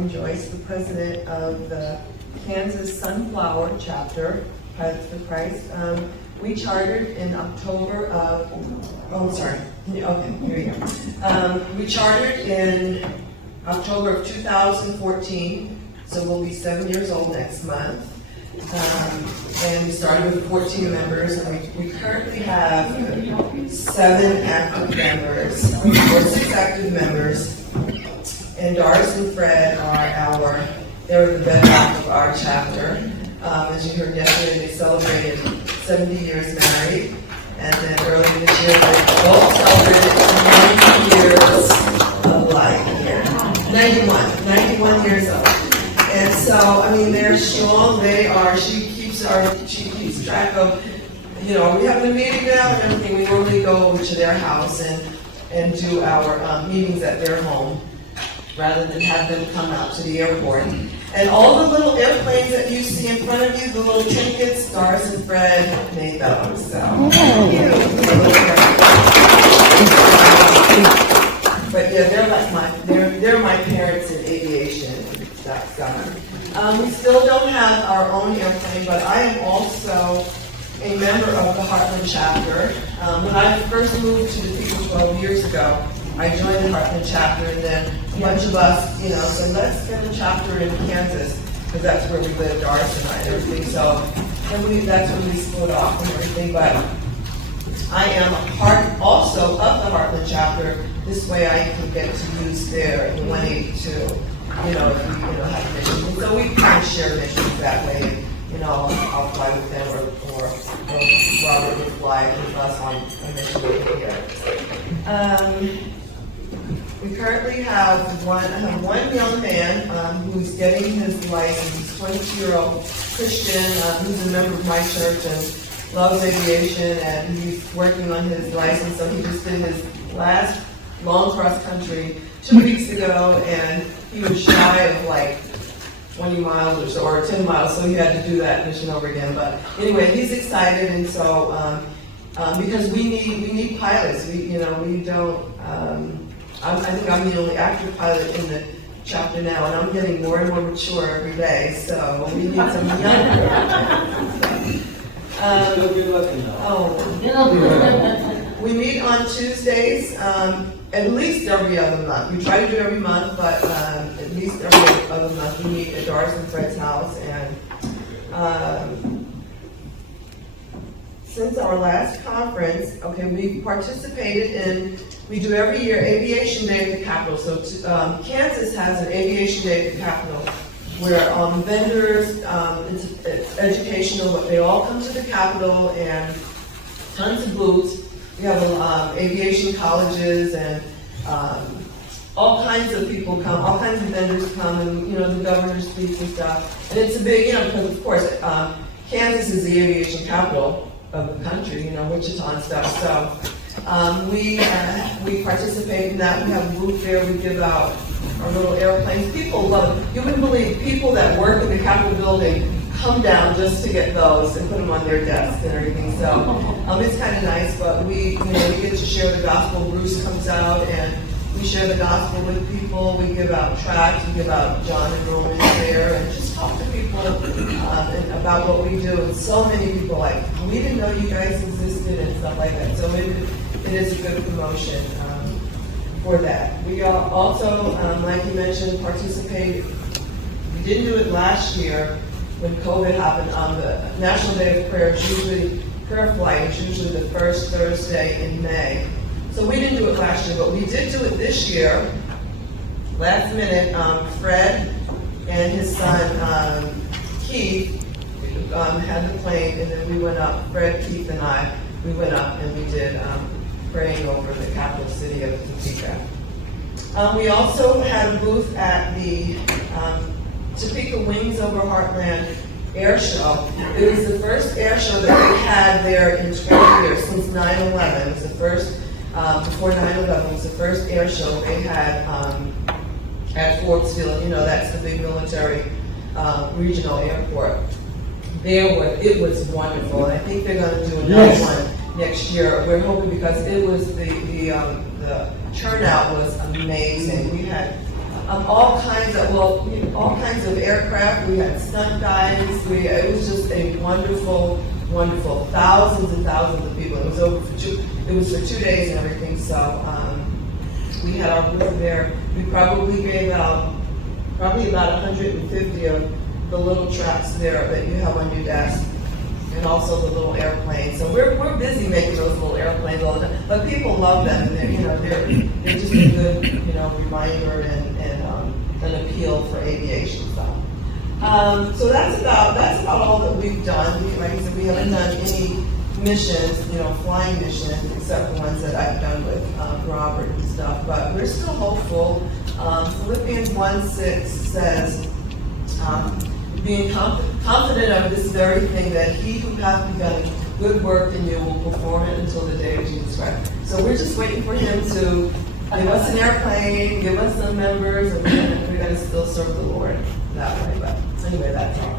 I'm Joyce, the president of the Kansas Sunflower Chapter, Pilots for Christ. We chartered in October of, here we go. We chartered in October of 2014, so we'll be 7 years old next month. And we started with 14 members, and we currently have 7 active members, or 6 active members. And Doris and Fred are they're the bedrock of our chapter. As you heard yesterday, they celebrated 70 years married. And then earlier this year, they both celebrated 90 years of life. 91 years old. And so, I mean, they're strong. She keeps track of, we have a meeting now and everything. We normally go over to their house and do our meetings at their home, rather than have them come out to the airport. And all the little airplanes that you see in front of you, the little trinkets, Doris and Fred made those. So, but yeah, they're my parents in aviation. We still don't have our own airplane, but I am also a member of the Heartland chapter. When I first moved to the people 12 years ago, I joined the Heartland chapter, and then a bunch of us, said, let's get a chapter in Kansas, because that's where we live, Doris and I, and everything. So, that's when we split off and everything. But I am a part also of the Heartland chapter. This way I can get to use their 182, if we, have missions. And so we kind of share missions that way. I'll fly with them, or Robert would fly with us on a mission over here. We currently have one young man who's getting his license. He's a 22-year-old Christian who's a member of my church and loves aviation, and he's working on his license. So he just did his last long cross country 2 weeks ago, and he was shy of like 20 miles or so, or 10 miles, so he had to do that mission over again. But anyway, he's excited, and so because we need pilots. We don't. I think I'm the only active pilot in the chapter now, and I'm getting more and more mature every day. So we need some younger. We meet on Tuesdays, at least every other month. We try to do every month, but at least every other month we meet at Doris and Fred's house. And since our last conference, we participated in, we do every year Aviation Day at the Capitol. So Kansas has an Aviation Day at the Capitol where vendors, it's educational, but they all come to the Capitol, and tons of booths. We have aviation colleges, and all kinds of people come, all kinds of vendors come, and the governor speaks and stuff. And it's a big, because of course Kansas is the aviation capital of the country, Wichita and stuff. So we participate in that. We have a booth there. We give out our little airplanes. People love it. You wouldn't believe people that work in the Capitol building come down just to get those and put them on their desk and everything. So it's kind of nice, but we get to share the gospel. Bruce comes out and we share the gospel with people. We give out tracts. We give out John and Romans there, and just talk to people and about what we do. And so many people we didn't know you guys existed and stuff like that. So it is a good promotion for that. We are also, like you mentioned, participated. We didn't do it last year when COVID happened. On the National Day of Prayer, prayer flight is usually the first Thursday in May. So we didn't do it last year, but we did do it this year. Last minute, Fred and his son Keith had the plane, and then we went up. Fred, Keith, and I, we went up and we did praying over the capital city of Topeka. We also had a booth at the Topeka Wings Over Heartland Air Show. It was the first air show that we had there in 20 years, since 9/11. It was the first, before 9/11, it was the first air show they had at Forbes Field. That's the big military regional airport. It was wonderful, and I think they're going to do another one next year. We're hoping, because it was the turnout was amazing. We had all kinds of aircraft. We had stunt guys. It was just a wonderful, wonderful, thousands and thousands of people. It was for 2 days and everything. So we had our booth there. We probably gave out about 150 of the little tracks there that you have on your desk, and also the little airplanes. So we're busy making those little airplanes all the time. But people love them, and they're just a good reminder and an appeal for aviation stuff. So that's about all that we've done. Like I said, we haven't done any missions, flying missions, except the ones that I've done with Robert and stuff. But we're still hopeful. Philippians 1:6 says, being confident of this very thing, that he who hath begun good work in you will perform it until the day of Jesus Christ. So we're just waiting for him to give us an airplane, give us some members, and we're going to still serve the Lord that way. But anyway, that's all.